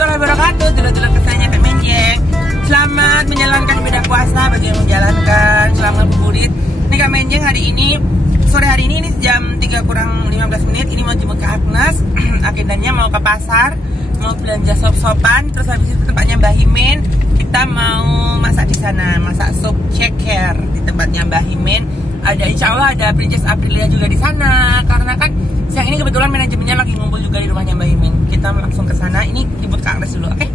warahmatullahi wabarakatuh. Dulur-dulur kesayangan Kak Menjeng, selamat menjalankan ibadah puasa bagi yang menjalankan. Selamat ngabuburit. Nih Kak Menjeng, hari ini sore hari ini jam 3 kurang 15 menit ini mau jemput Kak Agnes. Agendanya mau ke pasar, mau belanja sop-sopan, terus habis itu tempatnya Mbak Himin. Kita mau masak di sana, masak sup ceker di tempatnya Mbak Himin. Ada, insya Allah ada Princess Aprilia juga di sana. Karena kan siang ini kebetulan manajemennya lagi ngumpul juga di rumahnya Mbak Himin. Kita langsung ke sana. Ini jemput Kak Agnes dulu, oke?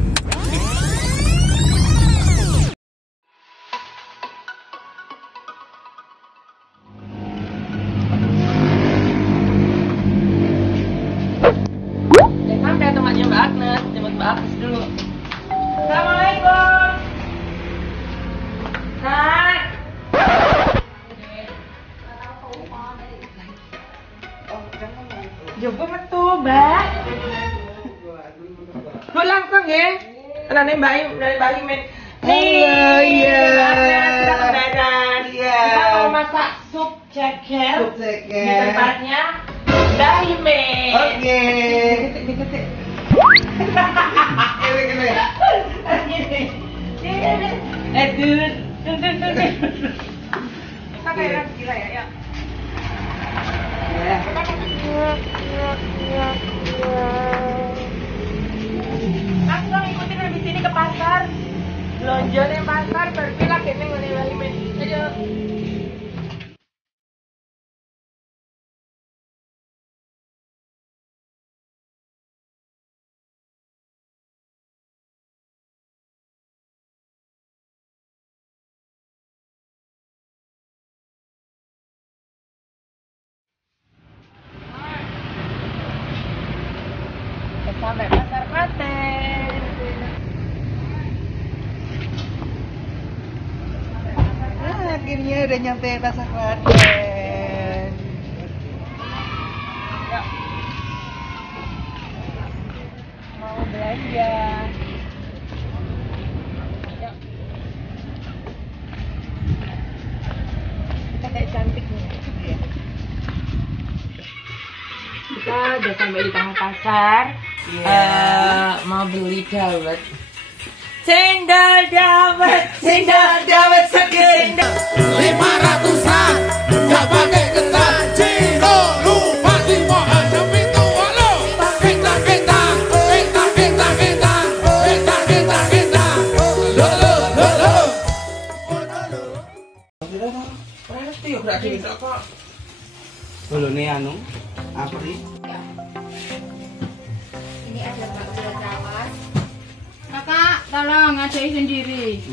Sampai tempatnya Mbak Agnes, jemput Mbak Agnes dulu. Assalamualaikum. Hai. Jumpa metu, Mbak. Lu langsung ya? Nane Mbak Himin. Halo, iya. Kita keberadaan. Iya. Kita mau masak sup ceker. Di tempatnya Mbak Himin. Oke. Diketik. Kamera gila ya. Langsung ikutin habis ini ke pasar. Belanja nih pasar, berpilak ini ngene Mbak Himin. Ayo. Sampai pasar Klaten. Akhirnya udah nyampe pasar Klaten. Ya. Mau belanja. Ya. Kita kayak cantik nih. Iya. Kita udah sampai di tengah pasar. Mau beli dawet. Cendol dawet segendo. 500-an, gak pakai ketan. Ciro lupa limo ada pintu walu. Kentang. Berarti ya berarti bisa kok. Bolone anu, Apri. Ini ada bakso cawas. Kakak, tolong ngajain sendiri.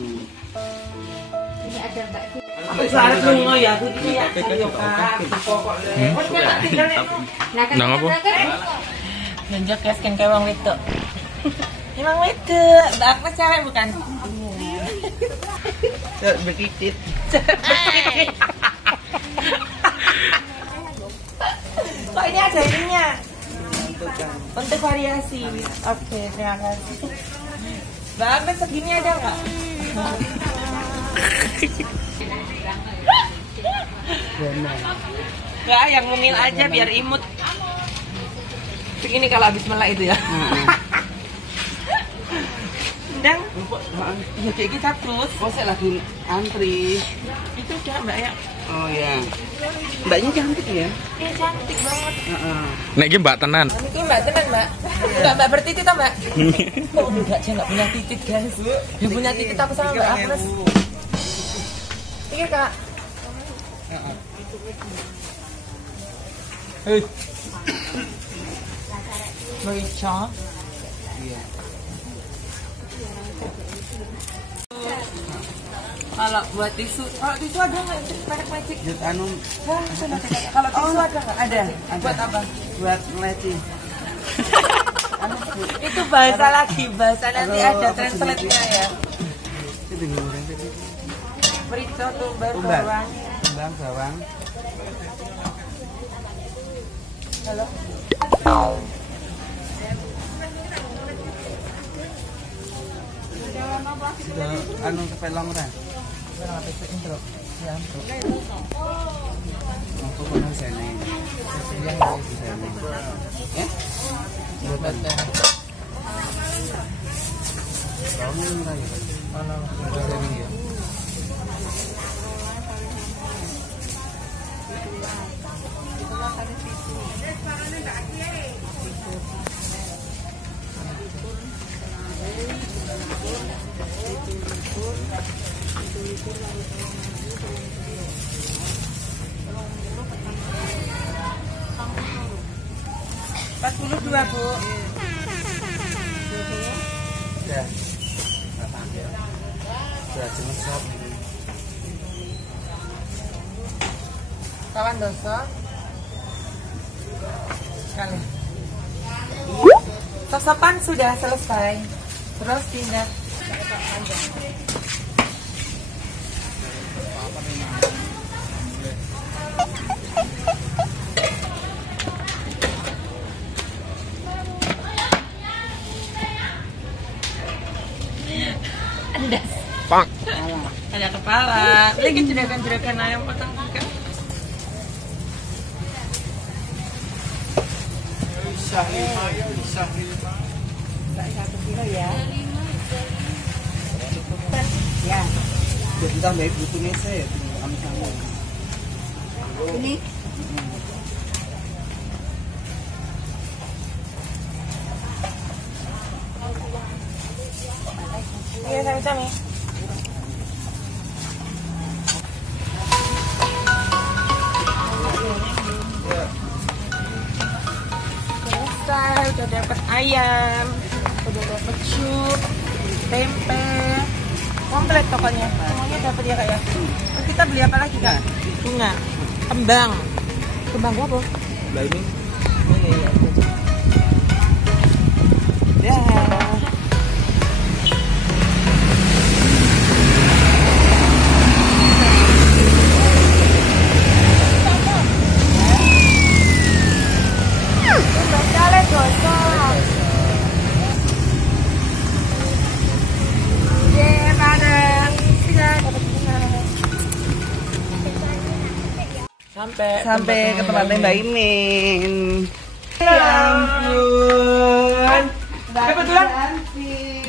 Ini ada bakso. Aku selalu lungo ya, aku iki ya ayo Kak. Pokoknya wis tak tinggal itu. Nah, apa? Nunjuk ya skin kayak wong wedok. Emang wedok, Mbak Agnes cewek bukan? Bekitit. Kok ini ada ininya? Untuk variasi. Oke, terima kasih. Mbak Agnes segini ada nggak? Nggak, yang ngemil aja biar imut. Begini kalau habis melek itu ya. Dan ya kayak kita terus. Oh, saya lagi antri. Itu udah Mbak ya. Oh ya. Mbaknya cantik ya? Ini cantik banget. Nek iki Mbak tenan. Ini Mbak tenan Mbak. Enggak Mbak bertitit toh Mbak? Oh enggak, saya nggak punya titit guys. Dia punya titit aku sama Mbak Agnes. Pikir Kak. Merica. Iya. Kalau buat tisu ada nggak? Merek Magic. Jut anu Kalau tisu ada nggak? Ada. Buat apa? buat leci. Itu bahasa lagi, bahasa nanti ada translate-nya ya. Itu goreng tadi. Merica tumbar Tumbar. bawang. Kembang bawang. Halo. Sudah anu kepelong ora? Orang apa itu intro? Ya, intro. Aku pernah sini. Ya? Buat kamu murah ya? Mana? Setting ya. Rp42, Bu. Ya. Ya, cuma sop. Kawan dosa. Sekali. Sosopan sudah selesai. Terus pindah. Andas. Pang. Ada kepala. Lagi juragan-juragan ayam potong juga. Ya. Jadi tambah butuhnya saya kamu. Ini Iya, sami-sami. Selesai, udah dapat ayam, udah dapat sup, tempe, komplit pokoknya. Semuanya dapat ya kak ya. Terus kita beli apa lagi kak? Bunga, kembang. Kembang apa? Lah ini. Ya. Sampai ke tempatnya Mbak Imin. Ya ampun. Kebetulan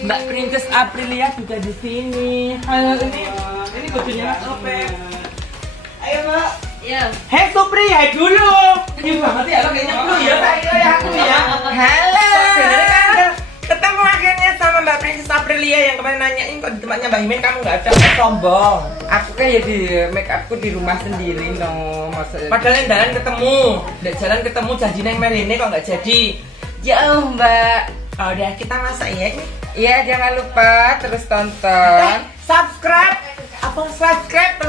Mbak Princess Aprilia juga di sini. Halo, ini bajunya Mas Opek. Ayo Mbak. ya. Hei Supri, hai dulu. Ini banget ya, lo kayaknya dulu ya. Ayo ya aku ya. Halo. Ketemu akhirnya sama Mbak Princess Aprilia yang kemarin nanyain kok di tempatnya Mbak Imin kamu nggak ada. Sombong. Aku kan ya di make upku di rumah sendiri no, maksudnya. Padahal yang jalan ketemu, udah jalan ketemu janjinya yang Merine kok nggak jadi. Jauh Mbak. Oh, udah kita masak ya ini. Iya jangan lupa terus tonton. Subscribe,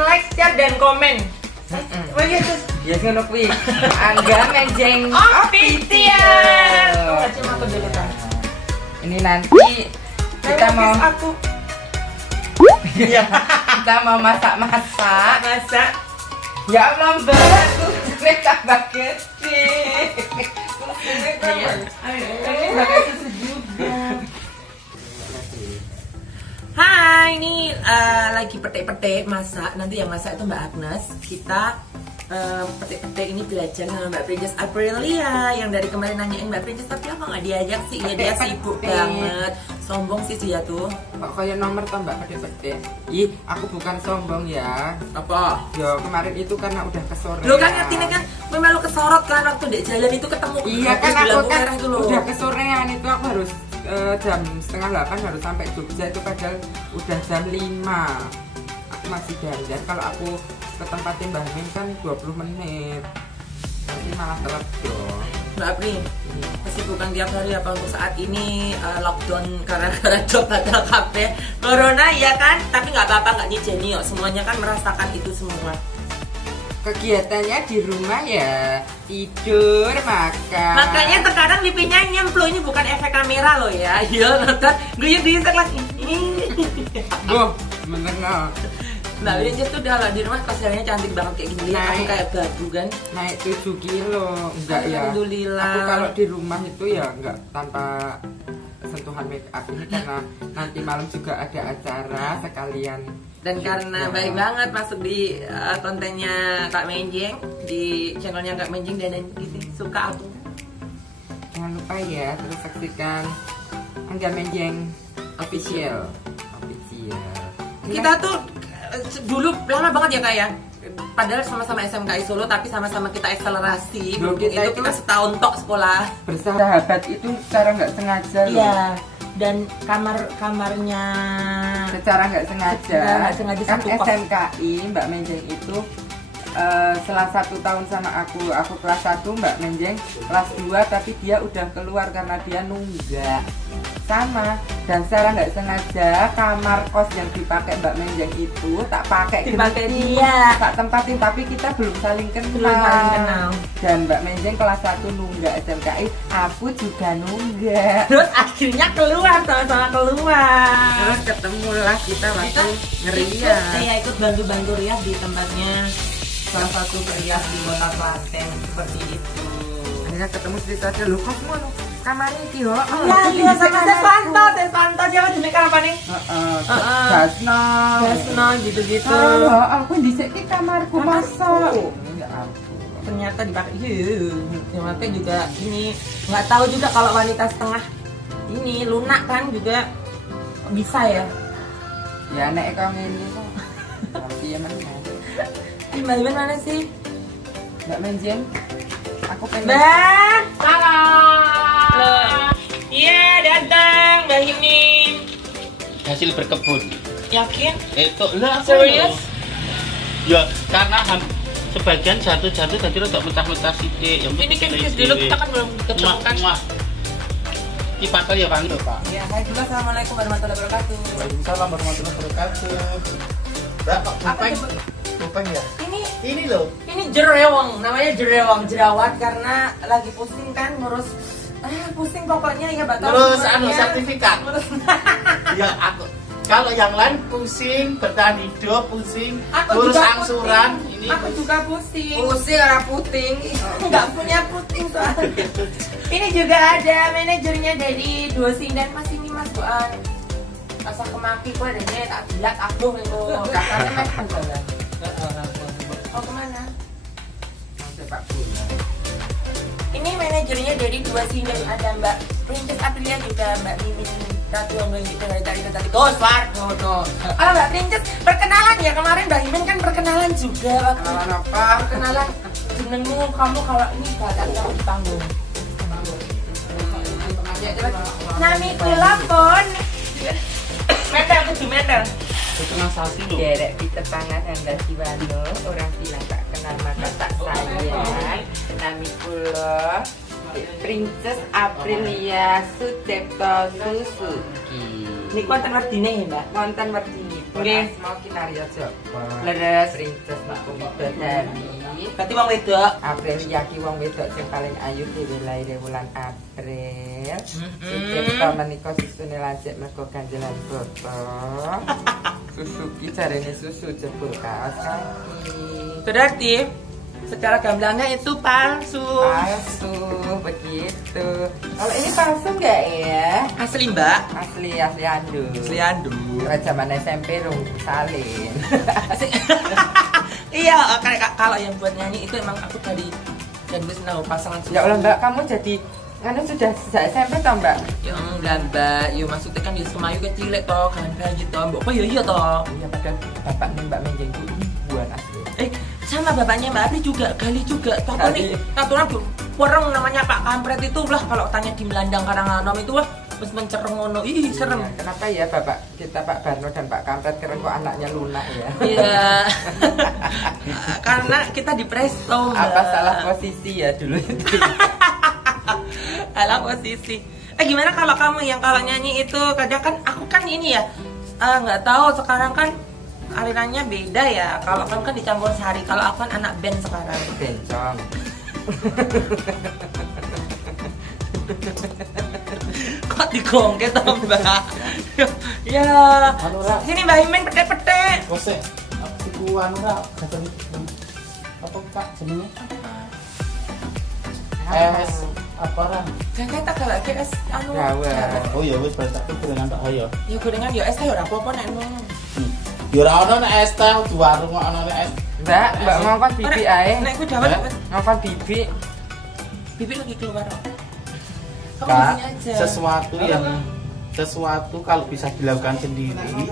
like, share dan komen. Oh iya terus. Ya ngono kuwi. Angga Menjeng Official. Oh, cuma aku dulu kan. Ini nanti kita mau aku. Iya. Kita mau masak-masak. Masak. Ya Allah Mbak, aku mereka banget sih. Ini pakai susu juga. Hai, ini lagi petik-petik masak. Nanti yang masak itu Mbak Agnes. Kita petik-petik ini belajar sama Mbak Princess Aprilia yang dari kemarin nanyain Mbak Princess tapi apa nggak diajak sih? Ya dia sibuk banget. Sombong sih dia tuh. Kok kayak nomor toh Mbak petik-petik. Ih, aku bukan sombong ya. Apa? Ya kemarin itu karena udah kesore. Lu kan ngertinya kan memang lu kesorot kan waktu di jalan itu ketemu. Iya kan di aku lampu kan merah itu loh. udah kesorean itu aku harus jam 7:30 harus sampai Jogja itu padahal udah jam 5. Aku masih dandan kalau aku ke tempatnya Mbak Min kan 20 menit. Nanti malah telat dong. Mbak Apri, kesibukan tiap hari apa untuk saat ini lockdown karena job batal kafe corona ya kan? Tapi nggak apa-apa, nggak nyijeni yuk. Semuanya kan merasakan itu semua. Kegiatannya di rumah ya tidur, makan. Makanya sekarang pipinya nyemplo, ini bukan efek kamera loh ya. Iya nonton, guyuk-guyuk lagi. Boh, menengah. Mbak Princess tuh udah di rumah pasiennya cantik banget kayak gini. Lihat aku kayak batu kan. Naik 7 kilo, enggak ya. Alhamdulillah. Aku kalau di rumah itu ya enggak tanpa sentuhan make up ini karena nanti malam juga ada acara sekalian. Dan karena baik banget masuk di kontennya Kak Menjeng, di channelnya Kak Menjeng dan gitu, suka aku. Jangan lupa ya terus saksikan Angga Menjeng Official. Kita tuh dulu lama banget ya Kak ya. Padahal sama-sama SMKI Solo tapi sama-sama kita akselerasi. Dulu Itu kita kita setahun tok sekolah. Bersahabat itu secara nggak sengaja loh. Iya. Dan kamarnya Secara nggak sengaja. Nggak sengaja Kan satu kos. SMKI Mbak Menjeng itu setelah 1 tahun sama aku kelas 1, Mbak Menjeng kelas 2, tapi dia udah keluar karena dia nunggak sama. Dan secara nggak sengaja kamar kos yang dipakai Mbak Menjeng itu tak pakai Dipakai genting, dia. tak tempatin, tapi kita belum saling kenal. Belum saling kenal. Dan Mbak Menjeng kelas 1 nunggak SMKI, aku juga nunggak. Terus akhirnya keluar, sama-sama keluar. Terus ketemulah kita waktu Ngeriah. Saya ikut bantu-bantu rias di tempatnya salah satu rias di Kota Klaten seperti itu. akhirnya ketemu cerita aja lu kok semua kamarnya iki yo. Iya sama Despanto siapa jenis apa nih? Jasno gitu-gitu. Aku dhisik ki kamarku masuk. Ya ampun. Ternyata dipakai. Ternyata juga ini nggak tahu juga kalau wanita setengah ini lunak kan juga bisa ya. Ya nek kau ngene kok. Tapi ya mana? Mbak Iman mana sih? Mbak Menjeng. Aku pengen. Mbak, salam. Iya datang Mbak Imin. Hasil berkebun. Yakin? Itu lah Serius? Ya karena sebagian jatuh tadi lo tak mentah-mentah sidik. Yang Ini penting kan dulu kita kan belum ketemu kan? Ki Pak ya Bang Pak. Ya, hai dulu. Assalamualaikum warahmatullahi wabarakatuh. Waalaikumsalam warahmatullahi wabarakatuh. Mbak, kok kupeng ya? Ini loh. Ini jerewong, namanya jerewong, jerawat karena lagi pusing kan ngurus pusing pokoknya ya Mbak. Terus semuanya. sertifikat. Ya aku. Kalau yang lain pusing, bertahan hidup, pusing, Aku terus juga angsuran, pusing. ini Aku juga pusing. Pusing ora puting. Nggak punya puting soalnya. Ini juga ada manajernya dari Dosi dan Mas ini Mas Buan. Rasa kemaki kok ada tak jilat aku itu. Katanya Mas Buan. Oh kemana? Sepak bola. Ini manajernya dari Dosi dan ada Mbak Princess Aprilia juga Mbak Mimin Ratu yang gitu dari tadi Goswar. Tuh. Kalau Mbak Princess perkenalan ya kemarin Mbak Mimin kan perkenalan juga waktu Kenalan apa? perkenalan jenengmu kamu kalau ini badan kamu di panggung. Nami kula pun. Meter kudu meter. Setengah sasi loh. Derek Pitepangan Anda Siwano, orang bilang tak kenal maka tak sayang. Nami kula Princess Aprilia Sucipto Susuki. Ini konten werdine ya Mbak. Konten werdini. Nggih. Mau kinarya Joko. Leres. Princess Niku Widodari. Berarti wong wedok. Aprilia ki wong wedok sing paling ayu dhewe laire wulan April. Sucipto menika susune lancip mergo ganjelan boto. Susuki jarene susu jebul kaos kaki. Berarti secara gamblangnya itu palsu. Palsu begitu. Kalau ini palsu nggak ya? Asli Mbak. Asli andu. Asli andu. Zaman SMP rung salin. Iya, kalau yang buat nyanyi itu emang aku dari gue senang pasangan susu. Ya Allah Mbak, kamu jadi kan sudah sejak SMP toh Mbak? Ya enggak Mbak, ya maksudnya kan di Semayu kecil toh, kan gitu toh. Mbak, oh iya toh. Iya padahal bapaknya Mbak Menjeng itu buan asli. Sama bapaknya Mbak Apri juga, Gali juga. Toh Gali. nih, taturan warung namanya Pak Kampret itu lah kalau tanya di Melandang Karanganom itu wah terus mencereng ngono. Ih, serem. Ya, kenapa ya Bapak kita Pak Barno dan Pak Kampret keren kok anaknya lunak ya? Iya. Karena kita di presto. Apa salah posisi ya dulu itu? Salah posisi. Gimana kalau kamu yang kalau nyanyi itu kadang kan aku kan ini ya nggak tahu sekarang kan alirannya beda ya. Kalau kamu kan dicampur sehari, kalau aku kan anak band sekarang. Bencong. Kok digongke toh Mbak? Ya. Sini Mbak Imin pete-pete. Kose, aku anu ra apa Kak jenenge? Apa ra? Jangan tak galak es anu. Gawat. Oh ya wis berarti aku gorengan tak ayo. Ya gorengan ya es teh ora apa-apa nek ngono. Ya ora ono nek es teh di warung kok ono nek es. Mbak ngongkon bibi ae. Nek ku dawet Ngongkon bibi. Bibi lagi keluar. Kamu di Kak, sini aja. sesuatu yang sesuatu kalau bisa dilakukan sendiri,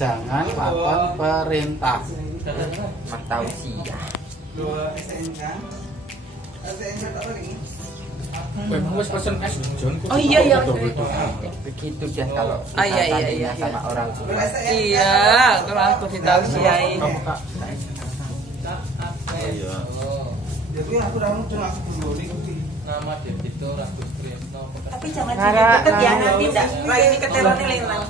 jangan lapor perintah. Tahu sih ya. Oh iya. Begitu dia kalau Iya. sama orang tua. Iya, kalau aku ditausiai. Iya. Jadi aku udah dulu Nama dia itu Ragus Krisno. Tapi jangan deket ya, nanti enggak. Lah ini keteronin hilang.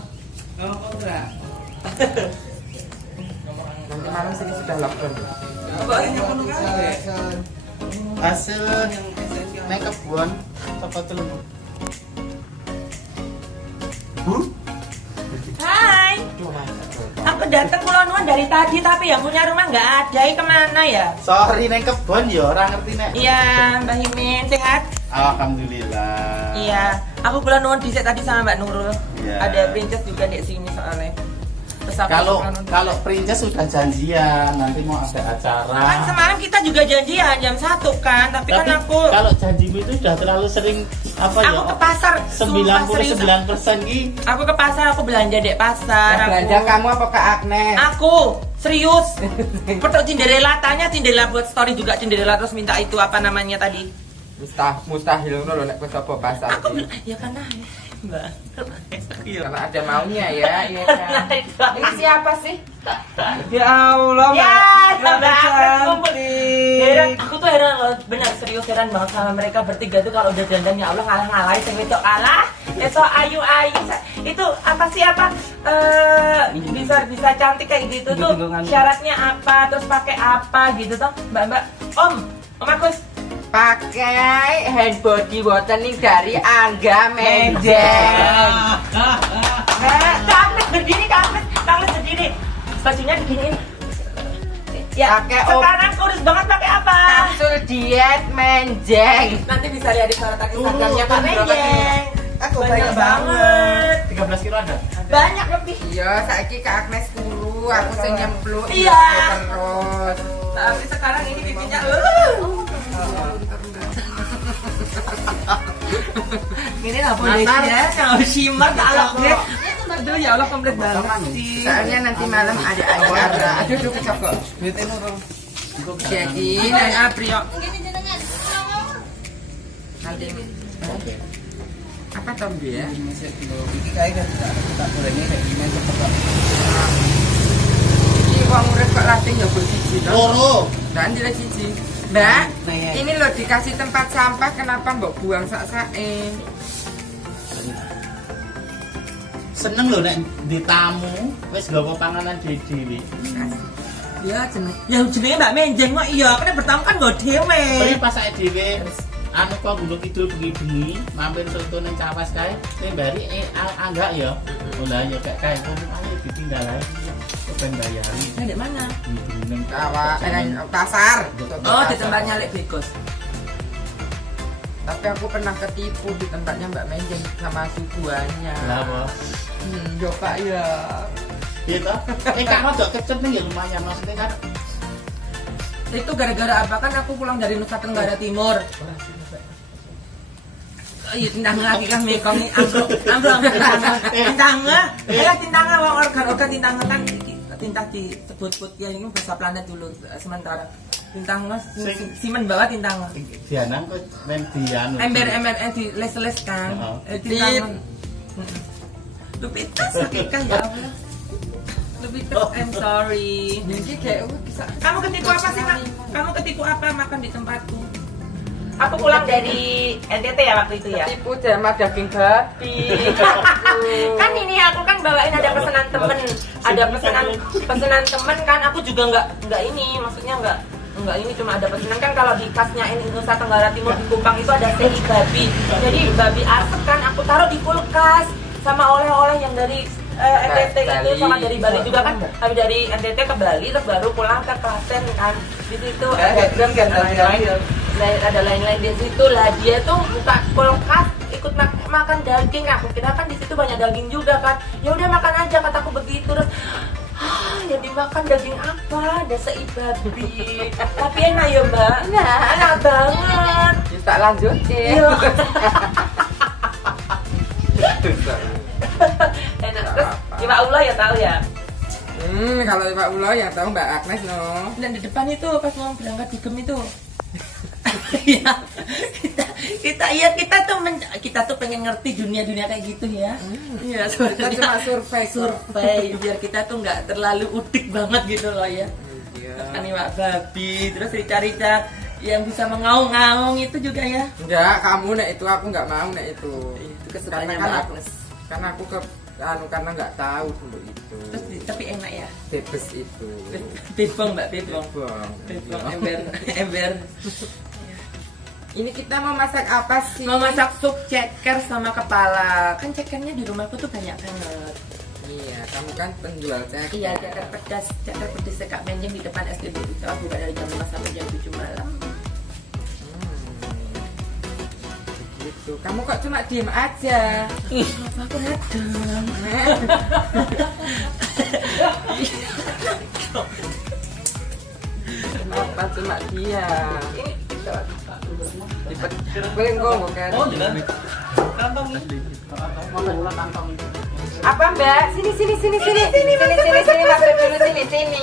Nanti malam sini sudah lockdown. Hasil nek kebun apa telur? Bu? Hai. Aku datang Pulau Nuan dari tadi tapi yang punya rumah nggak ada. Kemana ya? Sorry nek kebun ya orang ngerti nek. Iya, Mbak Himin sehat? Alhamdulillah. Iya, aku Pulau Nuan dicek tadi sama Mbak Nurul. Iya. Ada princess juga di sini soalnya. Terus aku Kalau princess sudah janjian nanti mau ada acara. kan semalam kita juga janjian jam 1 kan, tapi kan aku kalau janjimu itu sudah terlalu sering apa ya? aku ke pasar. sumpah, serius. 99% ki. Aku ke pasar, aku belanja dek pasar. Yang belanja kamu apa ke Agnes? Aku serius. Pertok Cinderella, tanya Cinderella buat story juga Cinderella terus minta itu apa namanya tadi? Mustahil ngono lho nek wis apa pasar. Aku iki. ya karena Mbak. Karena ada maunya ya, iya kan. Ini siapa sih? Ya Allah, Ya, Mbak tambah akrab kumpul. cantik. Heran, aku tuh heran loh, benar serius heran banget sama mereka bertiga tuh kalau udah dandan ya Allah ngalah-ngalahin sing wedok kalah. Esok ayu-ayu. Itu apa sih bisa cantik kayak gitu tuh. Syaratnya apa, terus pakai apa gitu tuh, Mbak. Om Agus. Pakai hand body botaning dari Angga Menjeng. Kaklet berdiri, kaklet berdiri. Bajunya diginiin. Ya, Pakai sekarang kurus banget pakai apa? Kapsul diet Menjeng. Nanti bisa lihat di story Instagramnya Kak Menjeng. Aku Banyak banyak banget. 13 kilo ada. Banyak lebih. Iya, saiki Kak Agnes turu, aku sing nyempluk. Iya. Terus. Tapi sekarang ini pipinya ini lah polisi ya, kalau shimmer kalau aduh ya Allah komplit banget sih. Soalnya nanti malam ada acara. Aduh, kecokok. Duitnya nurung. Jadi, Dan Aprio nanti apa Tombi ya? Ini kayak tak bolehnya kayak gini cepet kok. Ini uang urip kok latih ya buat siji toh. Loro. Dan jelas siji. Mbak, ini loh dikasih tempat sampah, kenapa mbok buang sak-sake? Seneng lho nek di tamu wis gawa panganan dhewe. ya jenenge Mbak Menjeng kok iya, kan bertamu kan nggo dhewe. Beri pas saya dhewe anu kok gunung kidul bengi-bengi mampir soto ning Cawas kae ning bari enggak ya. Oh lah ya kayak ayo ditinggal ae. Ben bayari. Di mana? Ning Pasar. Oh, di tempatnya Lek Begos. Tapi aku pernah ketipu di tempatnya Mbak Menjeng sama suguhannya. Lah apa? Yo Pak ya. Gitu. Kan rada kecet ning ya lumayan maksudnya kan. Itu gara-gara apa kan aku pulang dari Nusa Tenggara Timur. Iya tintang lagi kan mekong ambruk tintang wong organ tintang kan tintah disebut-sebut ya ini bahasa planet dulu sementara tintang simen bawa tintang Dianang kok men dianu. ember di les kan tintang Lupitas ya Allah Lupitas I'm sorry. Jadi kayak bisa. Kamu ketipu apa sih Mak? Kamu ketipu apa makan di tempatku? Aku pulang dari NTT ya waktu itu ya. Ketipu sama daging babi. Kan ini aku kan bawain ada pesanan temen, ada pesanan temen kan. Aku juga nggak ini, maksudnya nggak ini cuma ada pesanan kan kalau di kasnya ini Nusa Tenggara Timur di Kupang itu ada TI babi. Jadi babi asap kan aku taruh di kulkas sama oleh-oleh yang dari NTT itu sama dari Bali juga kan. Tapi dari NTT ke Bali terus baru pulang ke Klaten kan. Di situ ada lain-lain di situ lah, dia tuh buka kulkas ikut makan daging. Aku kira kan di situ banyak daging juga kan, ya udah makan aja kataku begitu. Terus yang dimakan daging apa, dasar babi tapi enak ya Mbak, enak banget. Tak lanjutin. Enak. Terus Iwak Ula ya tahu ya. Kalau Pak Ulo yang tahu Mbak Agnes no. Dan di depan itu pas mau berangkat dugem itu. Iya. kita tuh pengen ngerti dunia kayak gitu ya. Iya, Kita cuma survei biar kita tuh nggak terlalu udik banget gitu loh ya. Iya. Kan Iwak babi, terus rica-rica yang bisa mengaung-ngaung itu juga ya. Enggak, kamu nek itu aku nggak mau nek itu. Itu kesukaannya Karena Mbak kan Agnes. Karena aku karena nggak tahu dulu itu. Terus tapi enak ya. Bebes itu. Bebong Mbak, bebong. Bebong. Ember. Ini kita mau masak apa sih? Mau masak sup ceker sama kepala. Kan cekernya di rumahku tuh banyak banget. Iya, kamu kan penjual ceker. Iya, ceker pedas Kak Menjeng di depan SD itu. Aku buka dari jam 5 sampai jam 7 malam. Begitu. Kamu kok cuma diem aja? Apa aku radang? Kenapa cuma dia? Ini Belengkong kan? Oh iya. Kantong ini. Mau ulang kantong ini. Apa Mbak? Sini masuk dulu sini.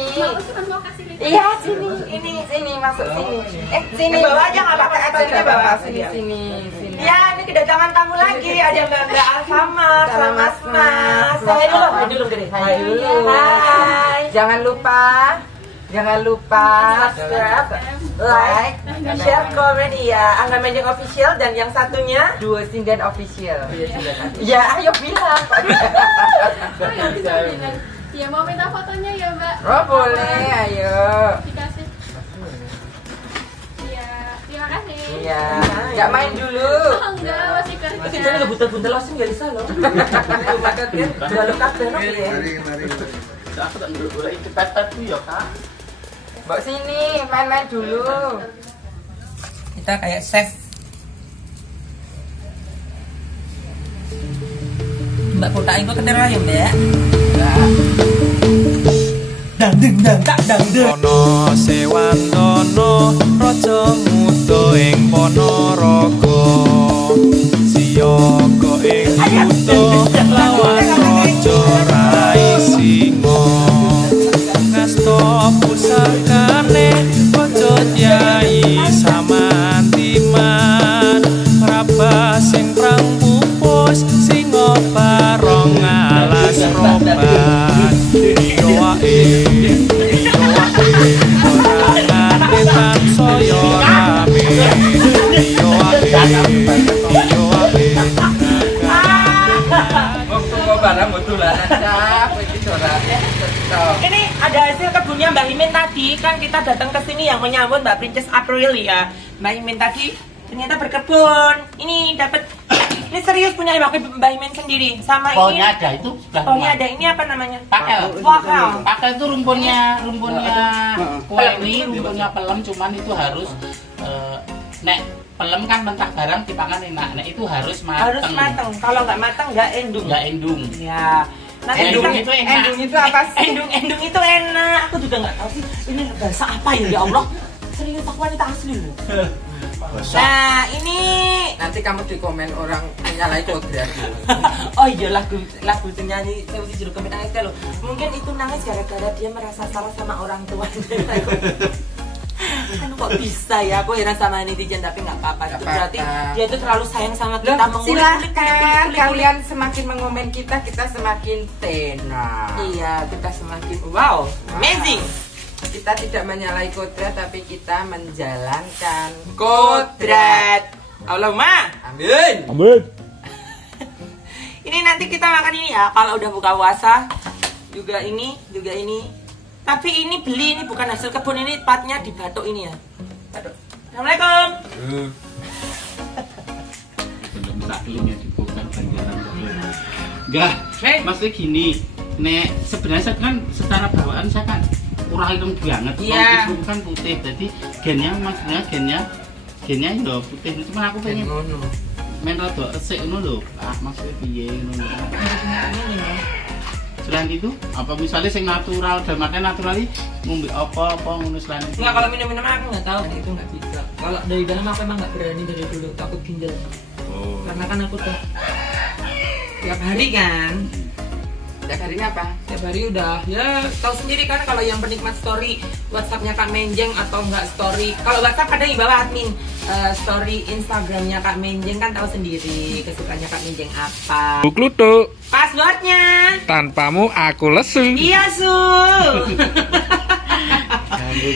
Iya sini masuk sini. Sini. bawa aja nggak apa-apa. Aja bawa sini. Ya, ini kedatangan tamu lagi. Ada Mbak Alfamart, sama Mas. Hai dulu. Hai. Jangan lupa Subscribe, like, share, komen ya. Angga Menjeng Official dan yang satunya Duo Sinden Official. ya, ayo bilang. Ya mau minta fotonya ya Mbak. Oh boleh, ayo. Dikasih. Iya, terima kasih. Iya. Nggak main dulu. Oh, enggak, masih kerja. Kita nggak buntel-buntel langsung nggak bisa loh. Udah lengkap deh, ya. Mari. Aku tak boleh itu pet tuh ya Kak. Bawa sini, main-main dulu. Kita kayak chef. Mbak Putain kok kedera ya Mbak? Dangdung. Ana Sewantana raja muda ing Ponorogo siyaga ing kutha lawan raja Rai Singa ngasta pusakane raja Kyai Samantiman Prabas sing prang pupus singa barong alas roban yo wae Ini ada hasil kebunnya Mbak Imin tadi. Kan kita datang ke sini yang menyambut Mbak Princess April ya. Mbak Imin tadi ternyata berkebun. Ini dapat. Ini serius punya Mbak Imin sendiri. Sama Pohonnya ini. ada itu sudah. Pohonnya ada. Ini apa namanya? Pakel. Pakel itu rumpunnya kue ini rumpunnya pelem, cuman itu harus nek pelem kan mentah barang dipangan enak. Nek itu harus mateng. Harus mateng. Kalau nggak mateng nggak endung. Nggak endung. Ya. Nanti Endung kita- itu enak. Endung itu apa sih? Endung itu enak. Aku juga nggak tahu sih. Ini bahasa apa ya Allah? Serius aku wanita asli loh. Nah ini. Nanti kamu di komen orang menyalahi kodrat. Oh iya lagu penyanyi saya udah juru kami nangis loh. Mungkin itu nangis gara-gara dia merasa salah sama orang tuanya. Kan kok bisa ya, aku heran sama netizen tapi nggak apa-apa. Itu berarti dia itu terlalu sayang sama kita. Silakan kalian semakin mengomen kita semakin tenar. Iya, kita semakin wow, amazing. Kita tidak menyalahi kodrat tapi kita menjalankan Kodrat. Allahumma. Amin. Ini nanti kita makan ini ya. Kalau udah buka puasa juga ini. Tapi ini beli, ini bukan hasil kebun, ini tepatnya di Batuk ini ya. Batuk. Assalamualaikum. Belum saklingnya dibuka banjaran. Enggak, maksudnya gini, nek sebenarnya saya kan secara bawaan saya kan kurang hitam banget. Iya. Itu kan putih, jadi gennya maksudnya gennya ya putih. Cuma aku pengen main rada resik ngono lho. Maksudnya piye ngono. Selain itu, apa misalnya sing natural, dan makanya natural ini ngombe apa ngono selain itu. Enggak, kalau minum-minum aku nggak tahu, itu nggak bisa. Kalau dari dalam aku emang nggak berani dari dulu, takut ginjal. Oh. Karena kan aku tuh tiap hari kan. Tiap harinya apa? Tiap hari udah, ya tahu sendiri kan kalau yang penikmat story WhatsAppnya Kak Menjeng atau enggak story. Kalau WhatsApp kadang yang bawa admin, story Instagramnya Kak Menjeng kan tahu sendiri kesukaannya Kak Menjeng apa. Bukluto, Passwordnya. tanpamu aku lesu. Iya Su.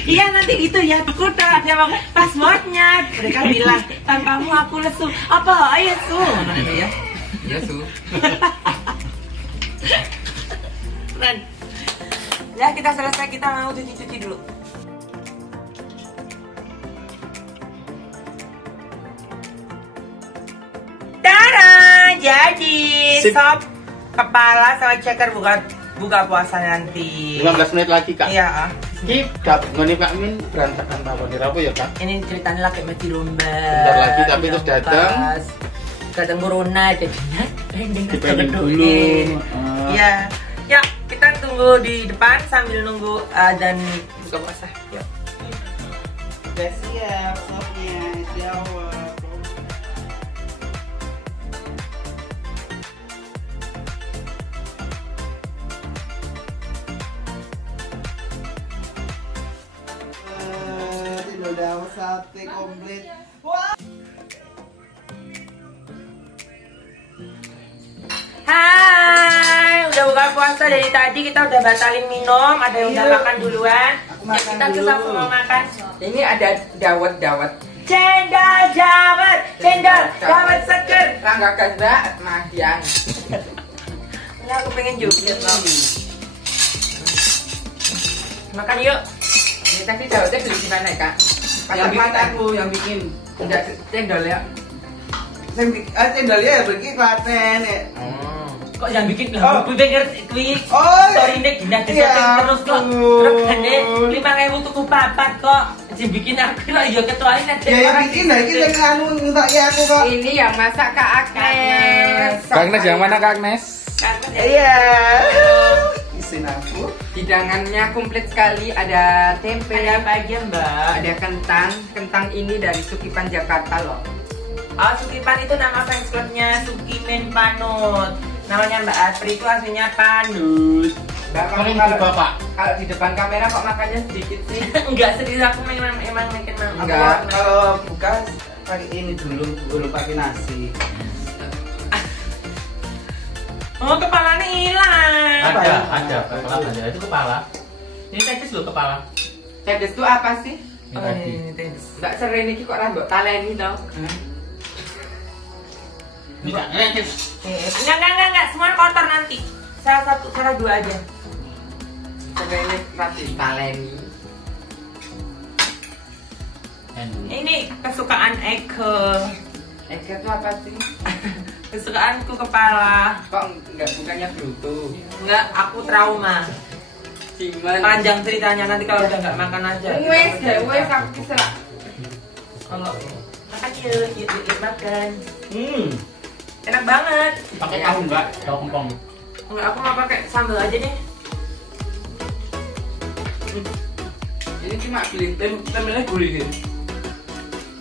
Iya nanti gitu ya, aku tahu dia mau passwordnya. Mereka bilang tanpamu aku lesu. Apa? Ayo Su. Mana ya? Iya Su. Keren. Ya kita selesai, kita mau cuci-cuci dulu. Tada, jadi Sip. sop kepala sama ceker buka puasa nanti. 15 menit lagi kak. Iya. Ki gak ngene Kak Min berantakan apa nih apa ya kak? Ini ceritanya lagi mati domba. Bentar lagi, tapi terus datang corona jadinya Dipending dulu. Iya. Ya, kita tunggu di depan sambil nunggu dan buka puasa. Yuk. Udah siap sopnya, jawab. Udah sate komplit. Hai, udah buka puasa dari tadi, kita udah batalin minum, ada yang udah makan duluan. makan Kita dulu. langsung mau makan. Ini ada dawet. Cendol dawet seger. Rangga Ganda Magian. Ini aku pengen joget loh. Makan yuk. Ini tadi dawetnya beli di mana Kak? Yang bikin aku, yang bikin. Enggak cendol ya. Cendolnya ya pergi Klaten ya. Kok yang bikin Oh. lah? Aku denger kuwi Oh, story nek gina iya, terus kok. ampun. Regane 5.000 tuku papat kok. Sing bikin aku lah ya kecuali nek Ya yang bikin lah, ini yang anu minta ya aku kok. Ini yang masak Kak Agnes. Kak Agnes yang mana Kak Agnes? Iya. Isin aku. Hidangannya komplit sekali, ada tempe, Ada apa aja Mbak? ada kentang ini dari Sukipan Jakarta loh. Oh, Sukipan itu nama fans clubnya Sukimen Panut. Namanya Mbak Apri itu aslinya Panut. Mbak, kamu Kalian kalau, juga pak. kalau di depan kamera kok makannya sedikit sih? Enggak sedih, aku emang makin Enggak. Kalau buka pakai ini dulu, belum pakai nasi. Oh, kepalanya hilang. Ada kepala ada itu kepala. Ini teknis loh kepala. Tedes itu apa sih? Ini Oh, tadi. ini tes. Enggak sering ini kok rambut taleni tau. Ini teknis. Enggak, semua kotor nanti. Salah dua aja. Sering ini rambut taleni. Ini kesukaan Eke. Eket itu apa sih? Kesukaanku kepala. Kok enggak bukannya Bruto? Enggak, aku trauma. Cimen. Panjang ceritanya nanti kalau udah nggak makan aja. Wes aku bisa. Kalau makan yuk makan. Hmm. Enak banget. Pakai tahu enggak? Tahu kempong. Enggak, aku mau pakai sambal aja deh. Ini cuma beli temennya gurih.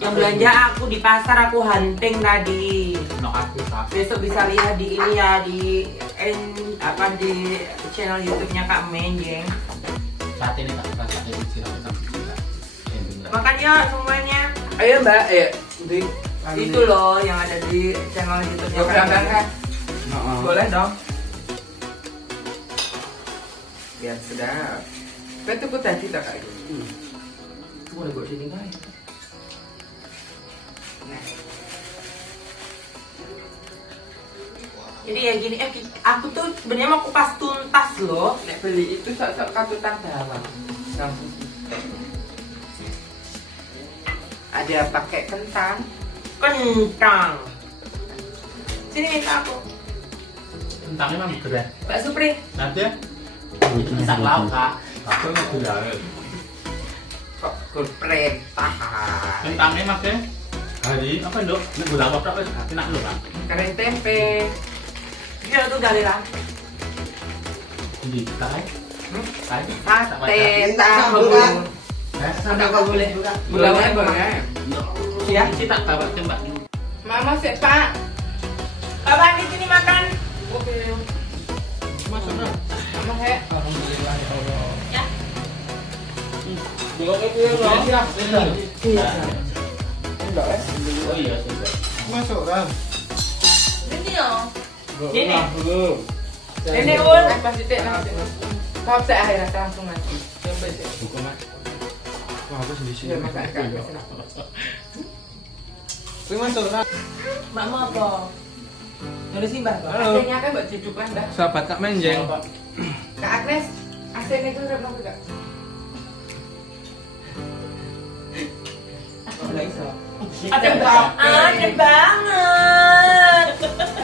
Yang belanja aku di pasar, aku hunting tadi. No aku tak. Besok bisa lihat di ini ya di di channel YouTube-nya Kak Menjeng. Saat ini tak rasa ada di sini. Makan ya semuanya. Ayo Mbak, Itu loh yang ada di channel YouTube-nya Kak Menjeng. kan? Boleh dong. Biar sedap. Kan tuku tadi tak kayak gitu. Boleh buat sini kan? Jadi ya gini, aku tuh sebenarnya mau kupas tuntas loh. Nek beli itu sok-sok katutan bawang. Ada pakai kentang. Kentang. Sini minta aku. Kentangnya memang gerah. Mbak Supri. Nanti ya. Masak lauk kak. Aku nggak gerah. Kok berperintah. Kentangnya mas ya. Hari apa dok? Ini gula apa berapa? Enak loh kan? Keren tempe. Iya tuh galera. Di kai. Kai. Sate tahu. Ada apa boleh? Gulanya boleh. Ya, kita bawa coba. Mama sih Pak. Bapak di sini makan. Siap. Iya. Enggak ya? Oh iya, sudah. Masuk kan? Ini ya. Ini. Belum. Ini un. Pas titik kau tak akhirnya langsung mati. Coba sih. Wah, aku sendiri sih. Ya masak kan. Kuwi masuk kan? Mama apa? Dari sini mbak. AC-nya kan buat hidupan dah. Sahabat Kak Menjeng. Kak Agnes, AC-nya itu udah belum enggak? Boleh iso. Adem banget.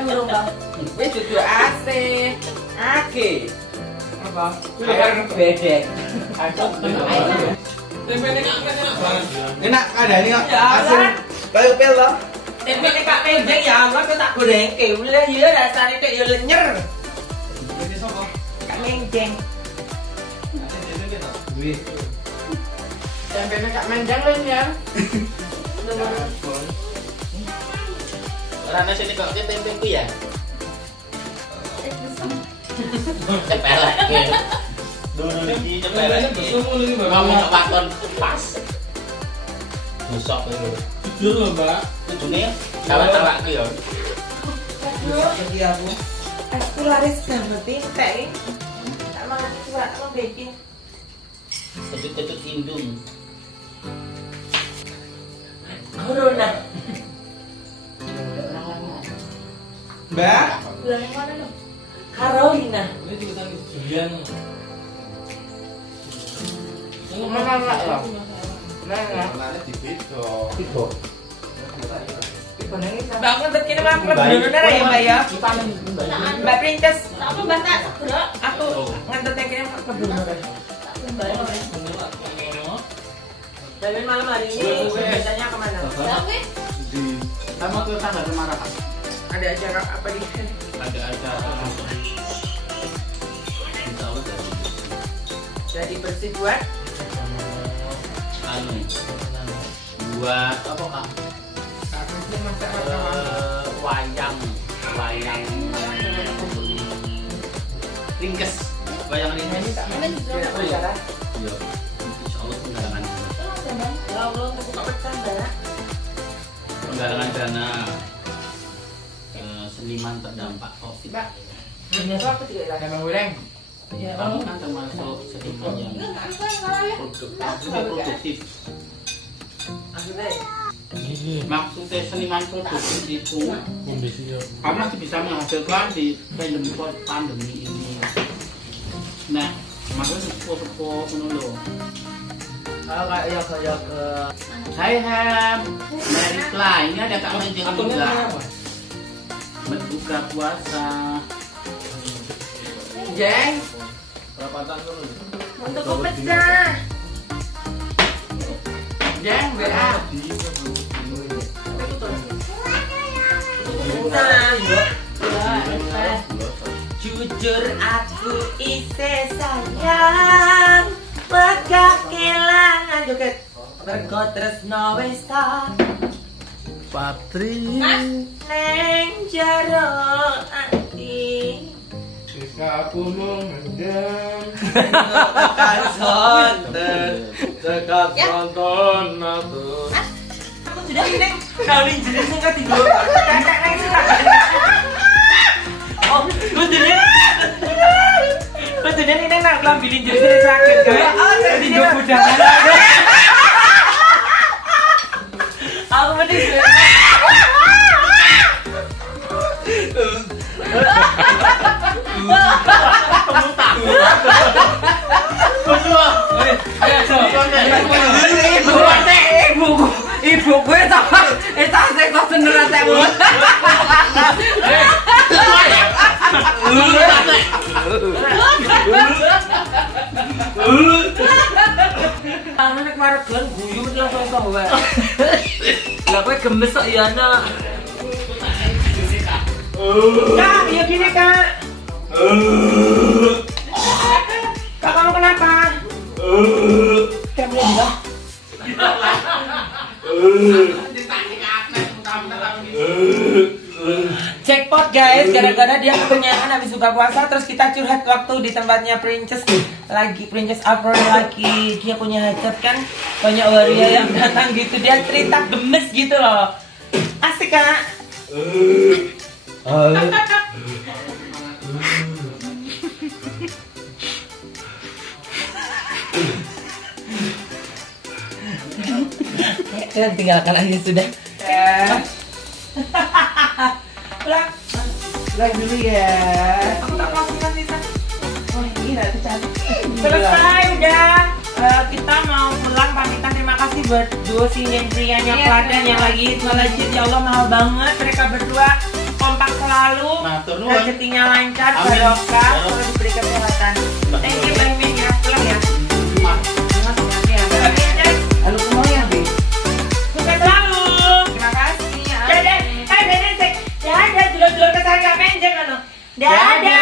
Belum bang. Wis dudu AC. Ake. Apa? Bedek. Enak ada ini kok. Ya Allah. Kayu pel loh. Tempe nek Kak Menjeng ya Allah kok tak gorengke. Ulah ya rasane tek ya lenyer. Ini sapa? Kak Menjeng. Wih. Tempenya Kak Menjeng lain ya. Rana sini kok tempe ku ya. Cepelek. Dulu iki cepelek. Ngomong pakon pas. Busok itu. Jujur loh, Mbak. Tujune tawak-tawak ku ya. Iki aku. Aku laris banget entek. Tak mangan suara mau baking. Kecut-kecut indung. Corona. Mbak. Bulan yang mana lo? Carolina. Ini juga Julian. Mana enggak ya? Mana? Mana di video. Iku. Ikonnya ini sama. Mbak ngentet kene mah bener ya Mbak ya. Mbak Princess. Apa bahasa segera? Aku ngentet kene mah bener. Dan malam hari ini biasanya kemana? Tapi Di sama ke tangga Semarang. Ada acara apa di sini? Ada acara Jadi bersih buat anu buat apa Kak? Ini masak apa? Wayang ringkes wayang ringkes. Oh iya kan? Iya. Insyaallah penggalangan ya Allah aku gak bercanda. penggalangan dana seniman terdampak Covid. Mbak. Ini apa juga ya? Ada goreng. Ya Kamu kan termasuk seniman yang produktif. Maksudnya seniman produktif itu kamu masih bisa menghasilkan di pandemi ini. Nah, maksudnya sepupu menulu. Kayak ke Hai Ham, Mary Fly. Ini ada Kak Menjeng juga. Berbuka puasa. Jeng. Perapatan dulu. untuk aku pecah. Jeng, WA. Jujur aku ise sayang, megah kelangan joget mergo tresno wis tak Patri. neng jero ati. Jika aku memendam Tekan sonten dekat nonton atau aku sudah neng kawin jenis sing ketiga kakak neng suka oh betul ini neng nak lambilin jenis sing sakit kan jadi gue budangan aku bener ibu gue sama itu saya beneran saya buat anak kemarin kan guyu langsung tahu kan lah gue gemes kok ya nak kak ya gini kak kak kamu kenapa kamu lihat jackpot nge-vlog guys, gara-gara dia kekenyangan habis buka puasa. Terus kita curhat waktu di tempatnya Princess April lagi. Dia punya hajat kan, banyak waria yang datang gitu. Dia cerita gemes gitu loh. Asik Kak. Kalian tinggalkan aja sudah. Pulang dulu ya. Aku tak kasihkan Lisa. Oh iya, selesai udah. Kita mau pulang, pamitan. Terima kasih buat duo Sinjen Prianya Klaten yang lagi ngelajit. Ya Allah, mahal banget mereka berdua. Kompak selalu, rezekinya lancar, barokah, terus diberi kesehatan. Thank you Bang Min ya, pulang ya. Halo semuanya, Bi. Sukses selalu. Terima kasih. Dadah, dadah, dulur-dulur kesehatan Kak Menjeng. Dadah.